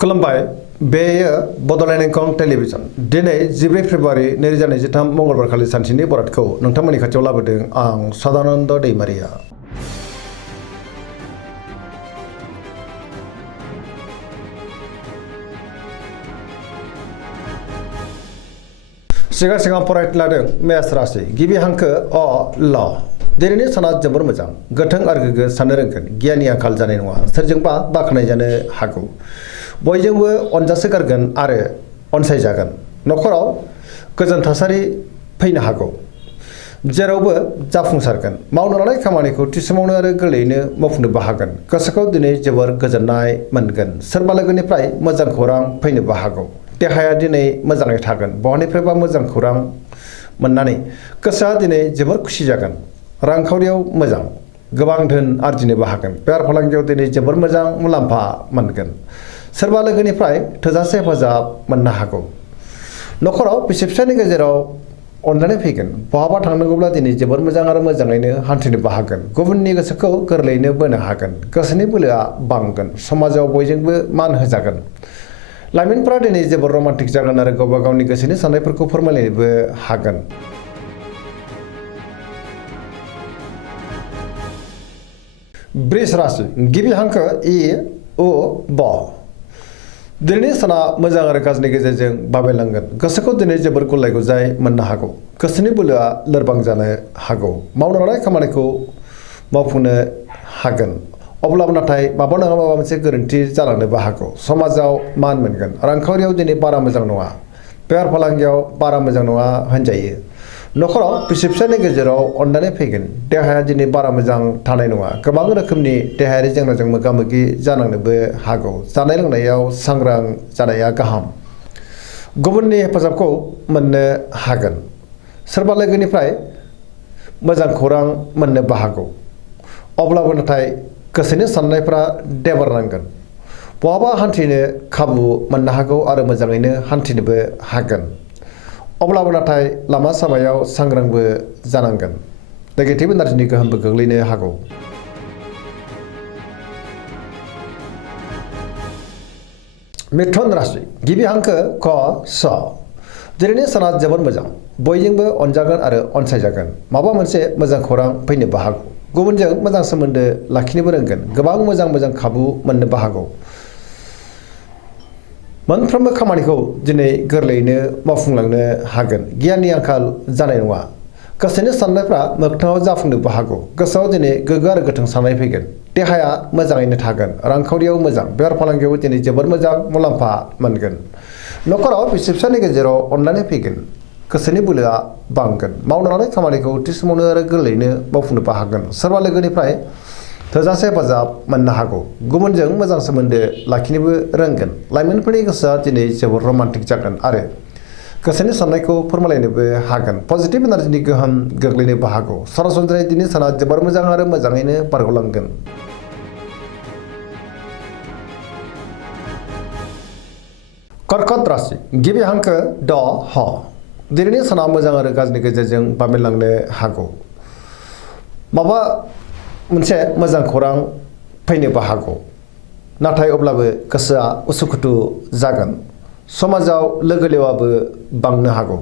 खुलुमबाय बेयो बड'लेण्ड इंखं टेलिभिजन दिनै 14 फेब्रुवारि 2023 मंगलबार खालि सानसेनि बरादखौ नोंथांमोननि खाथियाव लाबोदों आं सदानन्द दैमारिया। सिगां फरायनो लादों मेष राशि गिबि हांखो अ ल दिनैनि साना जोबोर मोजां गोथों आरो गोग्गो साननो रोंगोन गियाननि आंखाल जानाय नङा सोरजोंबा बाख्नाय जानो हागौ बयजोंबो अनजासोगारगोन आरो अनसायजागोन न'खराव गोजोन थासारि फैनो हागौ जेरावबो जाफुंसारगोन मावनो लानाय खामानिखौ थि समावनो आरो गोरलैयैनो मावफुंनोबो हागोन गोसोखौ दिनै जोबोर गोजोननाय मोनगोन सोरबा लोगोनिफ्राय मोजां खौरां फैनोबो हागौ देहाया दिनै मोजाङै थागोन बहानिफ्रायबा मोजां खौरां मोननानै गोसोआ दिनै जोबोर खुसि जागोन रांखावरियाव मोजां गोबां धोन आरजिनोबो हागोन बेफार फालांगियाव दिनै जोबोर मोजां मुलाम्फा मोनगोन सोरबा लोगोनिफ्राय थोजासे हेफाजाब मोननो हागौ न'खराव बिसि फिसायनि गेजेराव अनलायनाय फैगोन बहाबा थांनांगौब्ला दिनै जोबोर मोजां आरो मोजाङैनो हान्थिनोबो हागोन गुबुननि गोसोखौ गोरलैयैनो बोनो हागोन गोसोनि बोलोआ बांगोन समाजाव बयजोंबो मान होजागोन लाइमोनफोरा दिनै जोबोर रमान्टिक जागोन आरो गावबा गावनि गोसोनि साननायफोरखौ फोरमायलायनोबो हागोन वृष राशि गिबि हांखो इ उ ब दिनैनि साना मोजां आरो गाज्रिनि गेजेरजों बाबेलांगोन गोसोखौ दिनै जोबोर गुलाय गुजाय मोननो हागौ गोसोनि बोलोआ लोरबां जानो हागौ मावनो लानाय खामानिखौ मावफुंनो हागोन अब्लाबो नाथाय माबा नङा माबा मोनसे गोरोन्थि जालांनोबो हागौ समाजाव मान मोनगोन रांखावरियाव दिनै बारा मोजां नङा बेफार फालांगियाव बारा मोजां नङा होनजायो न'खराव बिसि फिसायनि गेजेराव अनलायनाय फैगोन देहाया दिनै बारा मोजां थानाय नङा गोबां रोखोमनि देहायारि जेंनाजों मोगा मोगि जानांनोबो हागौ जानाय लोंनायाव सांग्रां जानाया गाहाम गुबुननि हेफाजाबखौ मोननो हागोन सोरबा लोगोनिफ्राय मोजां खौरां मोननोबो हागौ अब्लाबो नाथाय गोसोनि साननायफ्रा देबारनांगोन बहाबा हान्थिनो खाबु मोननो हागौ आरो मोजाङैनो हान्थिनोबो हागोन अब्लाबो नाथाय लामा सामायाव सांग्रांबो जानांगोन नेगेटिभ एनार्जिनि गोहोमबो गोग्लैनो हागौ मिथुन राशि गिबि हांखो क स दिनैनि साना जोबोर मोजां बयजोंबो अनजागोन आरो अनसायजागोन माबा मोनसे मोजां खौरां फैनोबो हागौ गुबुनजों मोजां सोमोन्दो लाखिनोबो रोंगोन गोबां मोजां खाबु मोननोबो हागौ मोनफ्रोमबो खामानिखौ दिनै गोरलैयैनो मावफुंलांनो हागोन गियाननि आंखाल जानाय नङा गोसोनि साननायफ्रा मोगथाङाव जाफुंनोबो हागौ गोसोआव दिनै गोग्गो आरो गोथों साननाय फैगोन देहाया मोजाङैनो थागोन रांखावरियाव मोजां बेफार फालांगियाव दिनै जोबोर मोजां मुलाम्फा मोनगोन न'खराव बिसि फिसायनि गेजेराव अनलायनाय फैगोन गोसोनि बोलोआ बांगोन मावनो लानाय खामानिखौ थि समावनो आरो गोरलैयैनो मावफुंनोबो हागोन सोरबा लोगोनिफ्राय थोजासे हेफाजाब मोननो हागौ गुबुनजों मोजां सोमोन्दो लाखिनोबो रोंगोन लाइमोनफोरनि गोसोआ दिनै जोबोर रमान्टिक जागोन आरो गोसोनि साननायखौ फोरमायलायनोबो हागोन पजिटिभ एनार्जिनि गोहोम गोग्लैनोबो हागौ सरासनस्रायै दिनै साना जोबोर मोजां आरो मोजाङैनो बारग'लांगोन कर्कट राशि गिबि हांखो ड ह दिनैनि साना मोजां आरो गाज्रिनि गेजेरजों बाबेनलांनो हागौ माबा मोनसे मोजां खौरां फैनोबो हागौ नाथाय अब्लाबो गोसोआ उसुखुथु जागोन समाजाव लोगो लेवाबो बांनो हागौ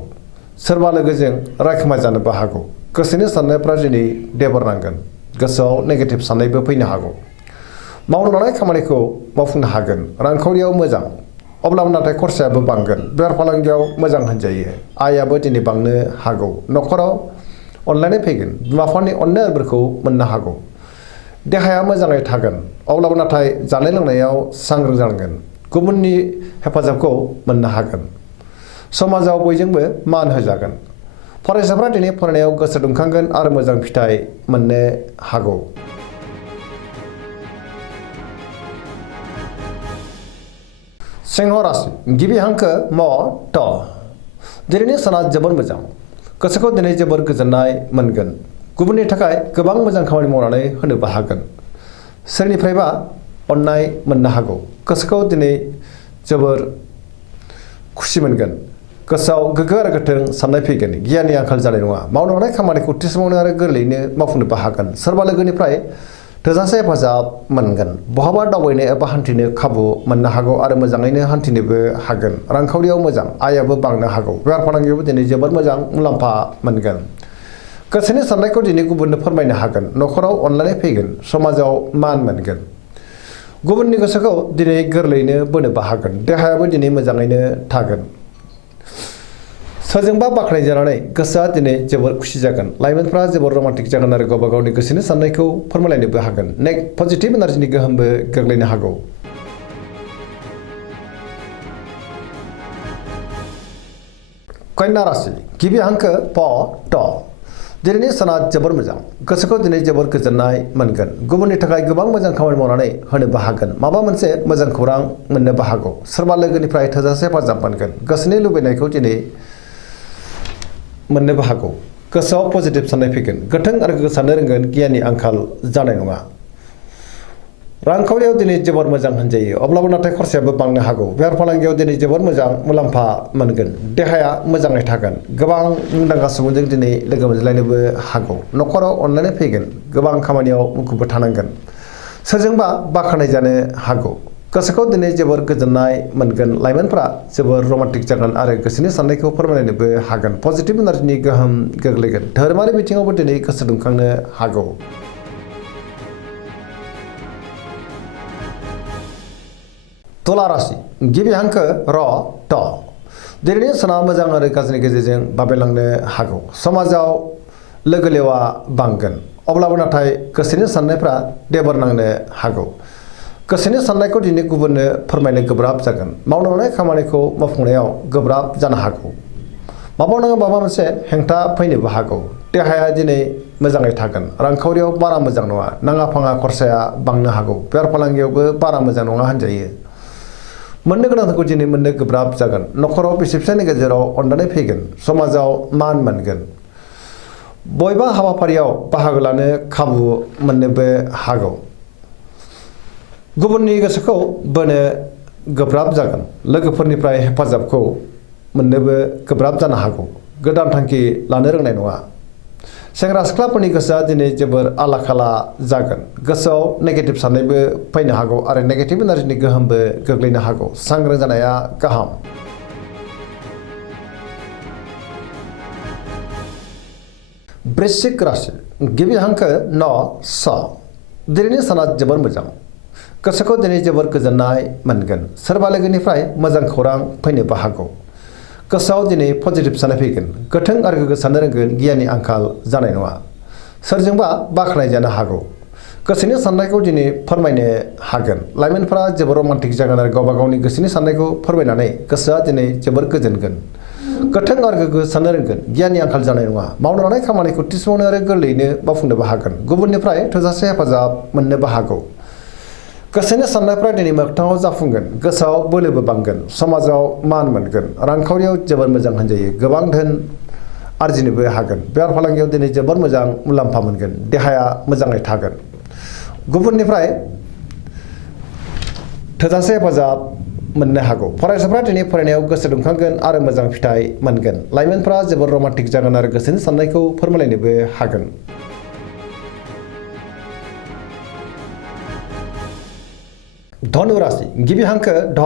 सोरबा लोगोजों रायखोमा जानोबो हागौ गोसोनि साननायफ्रा दिनै देबारनांगोन गोसोआव नेगेटिभ साननायबो फैनो हागौ मावनो लानाय खामानिखौ मावफुंनो हागोन रांखावरियाव मोजां अब्लाबो नाथाय खरसायाबो बांगोन बेफार फालांगियाव मोजां होनजायो आयाबो दिनै बांनो हागौ न'खराव अनलायनाय फैगोन बिमा बिफानि अननाय आरोफोरखौ मोननो हागौ देहाया मोजाङै थागोन अब्लाबो नाथाय जानाय लोंनायाव सांग्रां जानांगोन गुबुननि हेफाजाबखौ मोननो हागोन समाजाव बयजोंबो मान होजागोन फरायसाफ्रा दिनै फरायनायाव गोसो दुंखांगोन आरो मोजां फिथाइ मोननो हागौ सिंह राशि गिबि हांखो म ट दिनैनि साना जोबोर मोजां गोसोखौ दिनै जोबोर गोजोननाय मोनगोन गुबुननि थाखाय गोबां मोजां खामानि मावनानै होनोबो हागोन सोरनिफ्रायबा अननाय मोननो हागौ गोसोखौ दिनै जोबोर खुसि मोनगोन गोसोआव गोग्गो आरो गोथों साननाय फैगोन गियाननि आंखाल जानाय नङा मावनो लानाय खामानिखौ थि समावनो आरो गोरलैयैनो मावफुंनोबो हागोन सोरबा लोगोनिफ्राय थोजासे हेफाजाब मोनगोन बहाबा दावबायनो एबा हान्थिनो खाबु मोननो हागौ आरो मोजाङैनो हान्थिनोबो हागोन रांखावरियाव मोजां आयाबो बांनो हागौ बेफार फालांगियावबो दिनै जोबोर मोजां मुलाम्फा मोनगोन गोसोनि साननायखौ दिनै गुबुननो फोरमायनो हागोन न'खराव अनलायनाय फैगोन समाजाव मान मोनगोन गुबुननि गोसोखौ दिनै गोरलैयैनो बोनोबो हागोन देहायाबो दिनै मोजाङैनो थागोन सोरजोंबा बाख्नायजानानै गोसोआ दिनै जोबोर खुसि जागोन लाइमोनफ्रा जोबोर रमान्टिक जागोन आरो गावबा गावनि गोसोनि साननायखौ फोरमायलायनोबो हागोन पजिटिभ एनार्जिनि गोहोमबो गोग्लैनो हागौ कन्या राशि गिबि हांखो प ट दिनैनि साना जोबोर मोजां गोसोखौ दिनै जोबोर गोजोननाय मोनगोन गुबुननि थाखाय गोबां मोजां खामानि मावनानै होनोबो हागोन माबा मोनसे मोजां खौरां मोननोबो हागौ सोरबा लोगोनिफ्राय थोजासे हेफाजाब मोनगोन गोसोनि लुबैनायखौ दिनै मोननोबो हागौ गोसोआव पजिटिभ साननाय फैगोन गोथों आरो गोग्गो साननो रोंगोन गियाननि आंखाल जानाय नङा रांखावरियाव दिनै जोबोर मोजां होनजायो अब्लाबो नाथाय खरसायाबो बांनो हागौ बेफार फालांगियाव दिनै जोबोर मोजां मुलाम्फा मोनगोन देहाया मोजाङै थागोन गोबां मुंदांखा सुबुंजों दिनै लोगो मोनज्लायनोबो हागौ न'खराव अनलायनाय फैगोन गोबां खामानियाव मुखुबबो थानांगोन सोरजोंबा बाख्नाय जानो हागौ गोसोखौ दिनै जोबोर गोजोननाय मोनगोन लाइमोनफ्रा जोबोर रमान्टिक जागोन आरो गोसोनि साननायखौ फोरमायलायनोबो हागोन पजिटिभ एनार्जिनि गोहोम गोग्लैगोन धोरोमारि बिथिङावबो दिनै गोसो दुंखांनो हागौ तुला राशि गिबि हांखो र ट दिनैनि साना मोजां आरो गाज्रिनि गेजेरजों बाबेलांनो हागौ समाजाव लोगो लेवा बांगोन अब्लाबो नाथाय गोसोनि साननायफ्रा देबर नांनो हागौ गोसोनि साननायखौ दिनै गुबुननो फोरमायनो गोब्राब जागोन मावनो लानाय खामानिखौ मावफुंनायाव गोब्राब जानो हागौ माबा नङा माबा मोनसे हेंथा फैनोबो हागौ देहाया दिनै मोजाङै थागोन रांखावरियाव बारा मोजां नङा नाङा फाङा खरसाया बांनो हागौ बेफार फालांगियावबो बारा मोजां नङा होनजायो मोननो गोनांखौ दिनै मोननो गोब्राब जागोन न'खराव बिसि फिसायनि गेजेराव अनलायनाय फैगोन समाजाव मान मोनगोन बबेबा हाबाफारियाव बाहागो लानो खाबु मोननोबो हागौ गुबुननि गोसोखौ बोनो गोब्राब जागोन लोगोफोरनिफ्राय हेफाजाबखौ मोननोबो गोब्राब जानो हागौ गोदान थांखि लानो रोंनाय नङा सेंग्रा सिख्लाफोरनि गोसोआ दिनै जोबोर आला खाला जागोन गोसोआव नेगेटिभ साननायबो फैनो हागौ आरो नेगेटिभ एनार्जिनि गोहोमबो गोग्लैनो हागौ सांग्रां जानाया गाहाम वृश्चिक राशि गिबि हांखो न स दिनैनि साना जोबोर मोजां गोसोखौ दिनै जोबोर गोजोननाय मोनगोन सोरबा लोगोनिफ्राय मोजां खौरां फैनोबो हागौ गोसोआव दिनै पजिटिभ साननाय फैगोन गोथों आरो गोग्गो साननो रोंगोन गियाननि आंखाल जानाय नङा सोरजोंबा बाख्नाय जानो हागौ गोसोनि साननायखौ दिनै फोरमायनो हागोन लाइमोनफोरा जोबोर रमान्टिक जागोन आरो गावबा गावनि गोसोनि साननायखौ फोरमायनानै गोसोआ दिनै जोबोर गोजोनगोन गोथों आरो गोग्गो साननो रोंगोन गियाननि आंखाल जानाय नङा मावनो लानाय खामानिखौ थि समावनो आरो गोरलैयैनो मावफुंनोबो हागोन गुबुननिफ्राय थोजासे हेफाजाब मोननोबो हागौ गोसोनि साननायफ्रा दिनै मोगथाङाव जाफुंगोन गोसोआव बोलोबो बांगोन समाजाव मान मोनगोन रांखावरियाव जोबोर मोजां होनजायो गोबां धोन आरजिनोबो हागोन बेफार फालांगियाव दिनै जोबोर मोजां मुलाम्फा मोनगोन देहाया मोजाङै थागोन गुबुननिफ्राय थोजासे हेफाजाब मोननो हागौ फरायसाफ्रा दिनै फरायनायाव गोसो दुंखांगोन आरो मोजां फिथाइ मोनगोन लाइमोनफ्रा जोबोर रमान्टिक जागोन आरो गोसोनि साननायखौ फोरमायलायनोबो हागोन धनु राशि गिबि हांखो ढ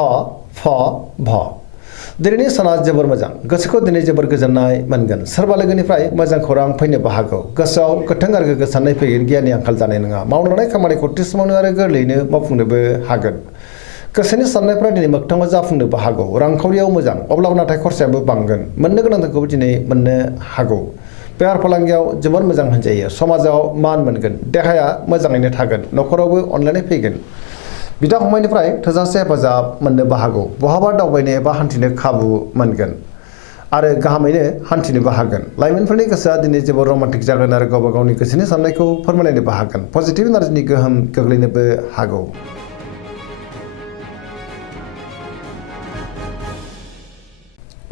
फ भ दिनैनि साना जोबोर मोजां गोसोखौ दिनै जोबोर गोजोननाय मोनगोन सोरबा लोगोनिफ्राय मोजां खौरां फैनोबो हागौ गोसोआव गोथों आरो गोग्गो साननाय फैगोन गियाननि आंखाल जानाय नङा मावनो लानाय खामानिखौ थि समावनो आरो गोरलैयैनो मावफुंनोबो हागोन गोसोनि साननायफ्रा दिनै मोगथाङाव जाफुंनोबो हागौ रांखावरियाव मोजां अब्लाबो नाथाय खरसायाबो बांगोन मोननो गोनांखौ दिनै मोननो हागौ बेफार फालांगियाव जोबोर मोजां होनजायो समाजाव मान मोनगोन देहाया मोजाङैनो थागोन न'खरावबो अनलायनाय फैगोन बिदा फंबायनिफ्राय थोजासे हेफाजाब मोननोबो हागौ बहाबा दावबायनो एबा हान्थिनो खाबु मोनगोन आरो गाहामैनो हान्थिनोबो हागोन लाइमोनफोरनि गोसोआ दिनै जोबोर रमान्टिक जागोन आरो गावबा गावनि गोसोनि साननायखौ फोरमायलायनोबो हागोन पजिटिभ एनार्जिनि गोहोम गोग्लैनोबो हागौ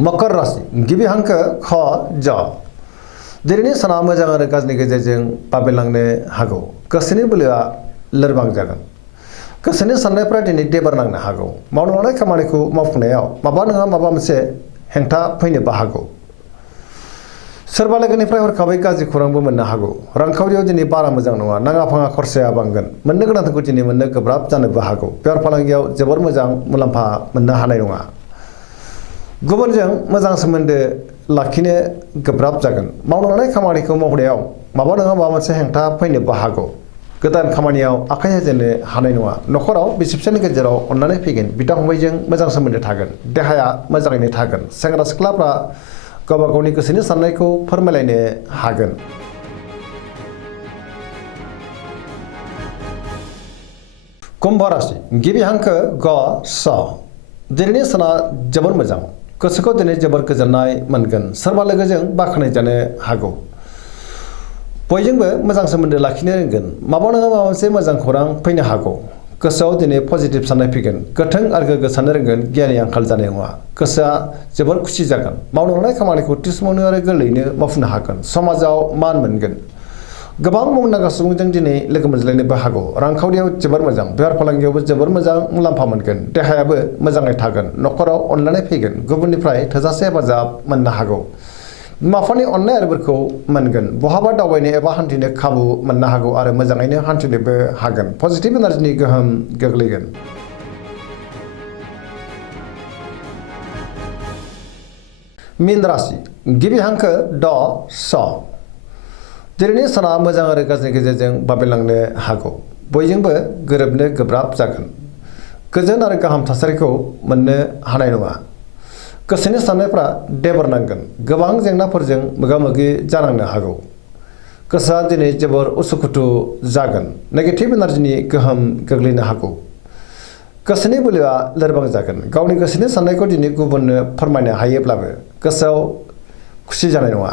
मकर राशि गिबि हांखो ख ज दिनैनि साना मोजां आरो गाज्रिनि गेजेरजों बाबेलांनो हागौ गोसोनि बोलोआ लोरबां जागोन गोसोनि साननायफ्रा दिनै देबार नांनो हागौ मावनो लानाय खामानिखौ मावफुंनायाव माबा नङा माबा मोनसे हेंथा फैनोबो हागौ सोरबा लोगोनिफ्राय हरखाबै गाज्रि खौरांबो मोननो हागौ। रांखावरियाव दिनै बारा मोजां नङा, नाङा फाङा खरसाया बांगोन, मोननो गोनांखौ दिनै मोननो गोब्राब जानोबो हागौ। बेफार फालांगियाव जोबोर मोजां मुलाम्फा मोननो हानाय नङा। गुबुनजों मोजां सोमोन्दो लाखिनो गोब्राब जागोन। मावनो लानाय खामानिखौ मावनायाव माबा नङा माबा मोनसे हेंथा फैनोबो हागौ। गोदान खामानियाव आखाइ होजेननो हानाय नङा। न'खराव बिसि फिसायनि गेजेराव अननानै फैगोन। बिदा फंबायजों मोजां सोमोन्दो थागोन। देहाया मोजाङैनो थागोन। सेंग्रा सिख्लाफ्रा गावबा गावनि गोसोनि साननायखौ फोरमायलायनो हागोन। कुम्भ राशि गिबि हांखो ग स। दिनैनि साना जोबोर मोजां। गोसोखौ दिनै जोबोर गोजोननाय मोनगोन। सोरबा लोगोजों बाख्नाय जानो हागौ। बयजोंबो मोजां सोमोन्दो लाखिनो रोंगोन। माबा नङा माबा मोनसे मोजां खौरां फैनो हागौ। गोसोआव दिनै पजिटिभ साननाय फैगोन। गोथों आरो गोग्गो साननो रोंगोन। गियाननि आंखाल जानाय नङा। गोसोआ जोबोर खुसि जागोन। मावनो लानाय खामानिखौ थि समावनो आरो गोरलैयैनो मावफुंनो हागोन। समाजाव मान मोनगोन। गोबां मुंदांखा सुबुंजों दिनै लोगो मोनज्लायनोबो हागौ। रांखावरियाव जोबोर मोजां। बेफार फालांगियावबो जोबोर मोजां मुलाम्फा मोनगोन। देहायाबो मोजाङै थागोन। न'खराव अनलायनाय फैगोन। गुबुननिफ्राय थोजासे हेफाजाब मोननो हागौ। बिमा बिफानि अननाय आरो बोरखौ मोनगोन। बहाबा दावबायनो एबा हान्थिनो खाबु मोननो हागौ आरो मोजाङैनो हान्थिनोबो हागोन। पजिटिभ एनार्जिनि गोहोम गोग्लैगोन। मीन राशि गिबि हांखो ड स। दिनैनि साना मोजां आरो गाज्रिनि गेजेरजों बाबेनलांनो हागौ। बयजोंबो गोरोबनो गोब्राब जागोन। गोजोन आरो गाहाम थासारिखौ मोननो हानाय नङा। गोसोनि साननायफ्रा देबर नांगोन। गोबां जेंनाफोरजों मोगा मोगि जानांनो हागौ। गोसोआ दिनै जोबोर उसुखुथु जागोन। नेगेटिभ एनार्जिनि गोहोम गोग्लैनो हागौ। गोसोनि बोलोआ लोरबां जागोन। गावनि गोसोनि साननायखौ दिनै गुबुननो फोरमायनो हायोब्लाबो गोसोआव खुसि जानाय नङा।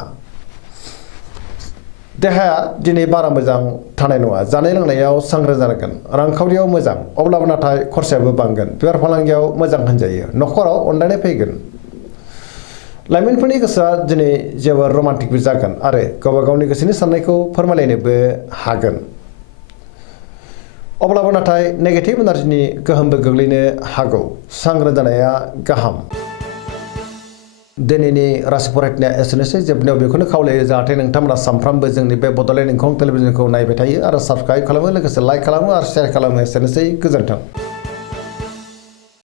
देहाया दिनै बारा मोजां थानाय नङा। जानाय लोंनायाव सांग्रां जानांगोन। रांखावरियाव मोजां, अब्लाबो नाथाय खरसायाबो बांगोन। बेफार फालांगियाव मोजां होनजायो। न'खराव अनलायनाय फैगोन। लाइमोनफोरनि गोसोआ दिनै जोबोर रमान्टिकबो जागोन आरो गावबा गावनि गोसोनि साननायखौ फोरमायलायनोबो हागोन। अब्लाबो नाथाय नेगेटिभ एनार्जिनि गोहोमबो गोग्लैनो हागौ। सांग्रां जानाया गाहाम। दिनैनि राशि फरायनाया एसेनोसै। जोबनायाव बेखौनो खावलायो जाहाथे नोंथांमोना सानफ्रामबो जोंनि बे बड'लेण्ड इंखं टेलिभिजनखौ नायबाय थायो आरो साबस्क्राइब खालामो, लोगोसे लाइक खालामो आरो शेयार खालामो। एसेनोसै, गोजोन्थों।